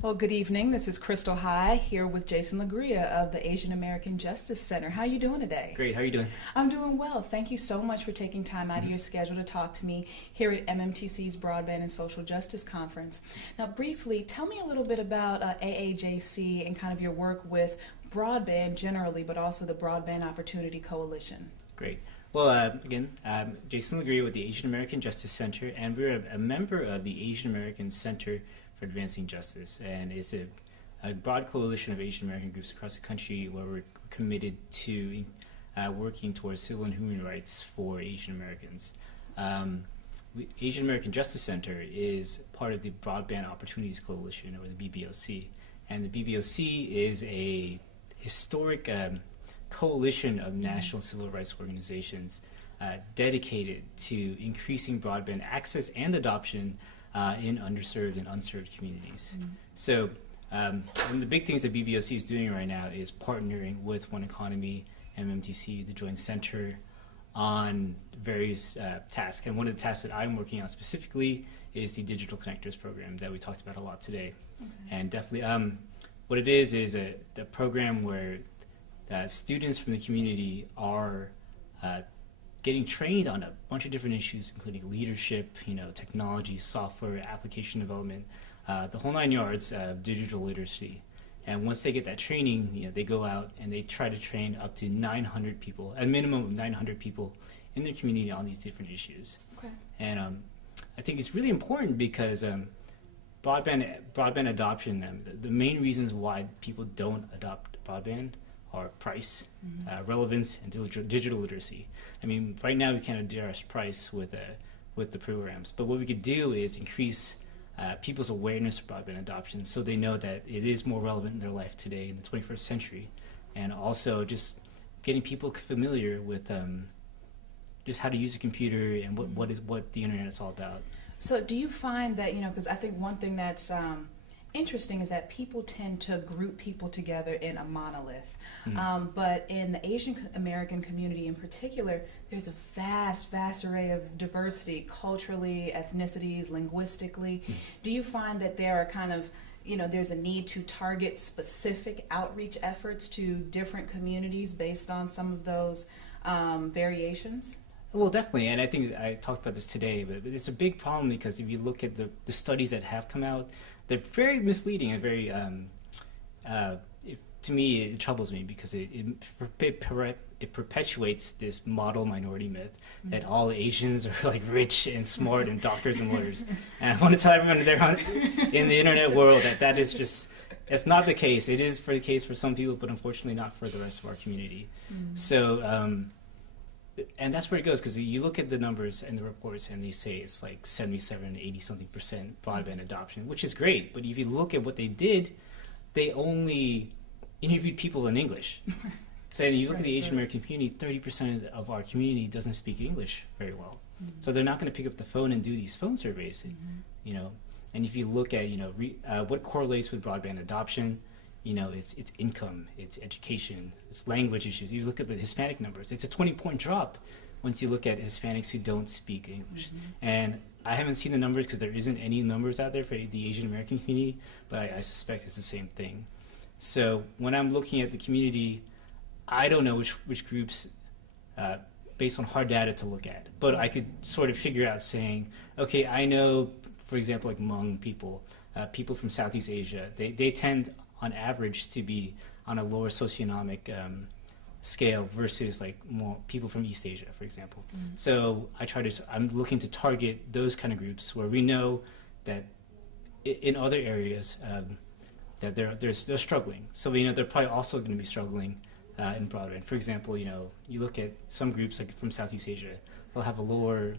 Well, good evening. This is Kristal High here with Jason Lagria of the Asian American Justice Center. How are you doing today? Great. How are you doing? I'm doing well. Thank you so much for taking time out of your schedule to talk to me here at MMTC's Broadband and Social Justice Conference. Now, briefly, tell me a little bit about AAJC and kind of your work with broadband generally, but also the Broadband Opportunity Coalition. Great. Well, again, I'm Jason Lagria with the Asian American Justice Center, and we're a member of the Asian American Center for Advancing Justice, and it's a broad coalition of Asian American groups across the country where we're committed to working towards civil and human rights for Asian Americans. Asian American Justice Center is part of the Broadband Opportunities Coalition, or the BBOC, and the BBOC is a historic coalition of national civil rights organizations dedicated to increasing broadband access and adoption in underserved and unserved communities. So one of the big things that BBOC is doing right now is partnering with One Economy, MMTC, the Joint Center, on various tasks. And one of the tasks that I'm working on specifically is the Digital Connectors program that we talked about a lot today. And definitely what it is a program where students from the community are getting trained on a bunch of different issues, including leadership, technology, software, application development, the whole 9 yards of digital literacy. And once they get that training, they go out and they try to train up to 900 people, a minimum of 900 people in their community on these different issues. Okay. And I think it's really important because broadband adoption, the main reasons why people don't adopt broadband are price, relevance, and digital literacy. I mean, right now we can't address price with the programs, but what we could do is increase people's awareness of broadband adoption so they know that it is more relevant in their life today in the 21st century, and also just getting people familiar with just how to use a computer and what the internet is all about. So do you find that, because I think one thing that's interesting is that people tend to group people together in a monolith. But in the Asian American community in particular, there's a vast array of diversity, culturally, ethnicities, linguistically. Do you find that there are kind of, there's a need to target specific outreach efforts to different communities based on some of those variations? Well, definitely, and I think I talked about this today, but it's a big problem because if you look at the studies that have come out, they're very misleading and very, to me, it troubles me because it perpetuates this model minority myth that all Asians are like rich and smart and doctors and lawyers. And I want to tell everyone there in the internet world that is just, it's not the case. It is the case for some people, but unfortunately not for the rest of our community. So, and that's where it goes, because you look at the numbers and the reports and they say it's like 77, 80-something% broadband adoption, which is great. But if you look at what they did, they only interviewed people in English. So you look at the Asian American community, 30% of our community doesn't speak English very well. So they're not going to pick up the phone and do these phone surveys, And if you look at, what correlates with broadband adoption, it's income, it's education, it's language issues. You look at the Hispanic numbers, it's a 20-point drop once you look at Hispanics who don't speak English. And I haven't seen the numbers because there isn't any numbers out there for the Asian American community, but I suspect it's the same thing. So when I'm looking at the community, I don't know which groups, based on hard data, to look at. But I could sort of figure out saying, okay, I know, for example, like Hmong people, people from Southeast Asia, they tend on average to be on a lower socioeconomic scale versus like more people from East Asia, for example. So I'm looking to target those kind of groups where we know that in other areas that they're struggling. So they're probably also going to be struggling in broadband. For example, you look at some groups like from Southeast Asia, they'll have a lower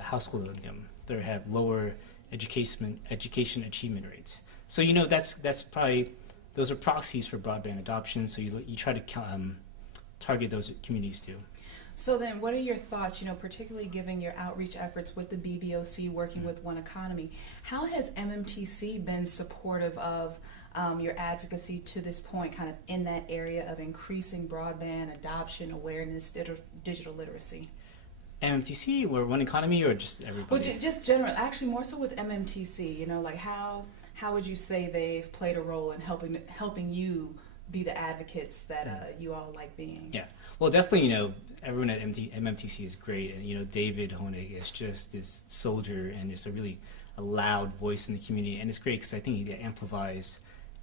household income. They'll have lower education achievement rates. So that's probably, those are proxies for broadband adoption. So you try to target those communities too. So then, what are your thoughts? Particularly given your outreach efforts with the BBOC working with One Economy, how has MMTC been supportive of your advocacy to this point, kind of in that area of increasing broadband adoption, awareness, digital literacy? MMTC or One Economy or just everybody? Well, just general. Actually, more so with MMTC. Like how how would you say they've played a role in helping you be the advocates that you all like being? Yeah, well, definitely, everyone at MMTC is great, and David Honig is just this soldier and just a loud voice in the community, and it's great because I think he amplifies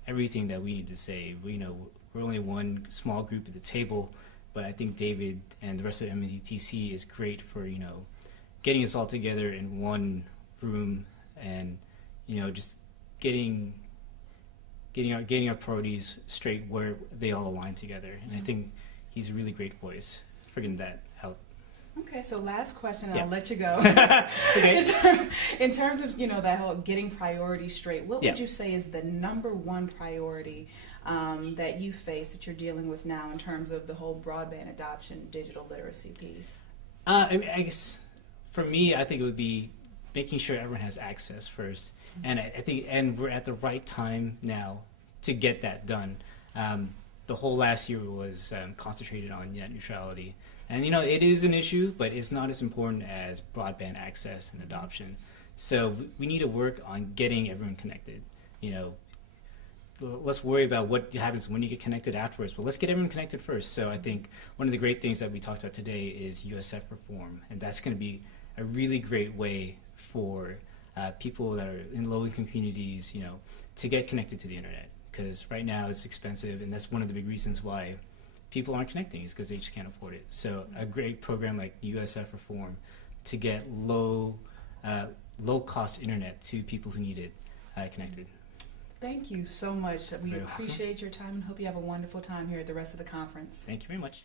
everything that we need to say. We're only one small group at the table, but I think David and the rest of MMTC is great for getting us all together in one room and just getting our priorities straight where they all align together. And I think he's a really great voice for getting that out. Okay, so last question, and I'll let you go. It's okay. In terms of that whole getting priorities straight, what would you say is the number one priority that you face that you're dealing with now in terms of the whole broadband adoption, digital literacy piece? I guess for me, I think it would be making sure everyone has access first, and I think we're at the right time now to get that done. The whole last year was concentrated on net neutrality, and it is an issue, but it's not as important as broadband access and adoption. So we need to work on getting everyone connected. Let's worry about what happens when you get connected afterwards, but let's get everyone connected first. So I think one of the great things that we talked about today is USF reform, and that's going to be a really great way for people that are in low-income communities, to get connected to the internet. Because right now it's expensive, and that's one of the big reasons why people aren't connecting, is because they just can't afford it. So a great program like USF reform to get low-cost internet to people who need it connected. Thank you so much. We appreciate your time and hope you have a wonderful time here at the rest of the conference. Thank you very much.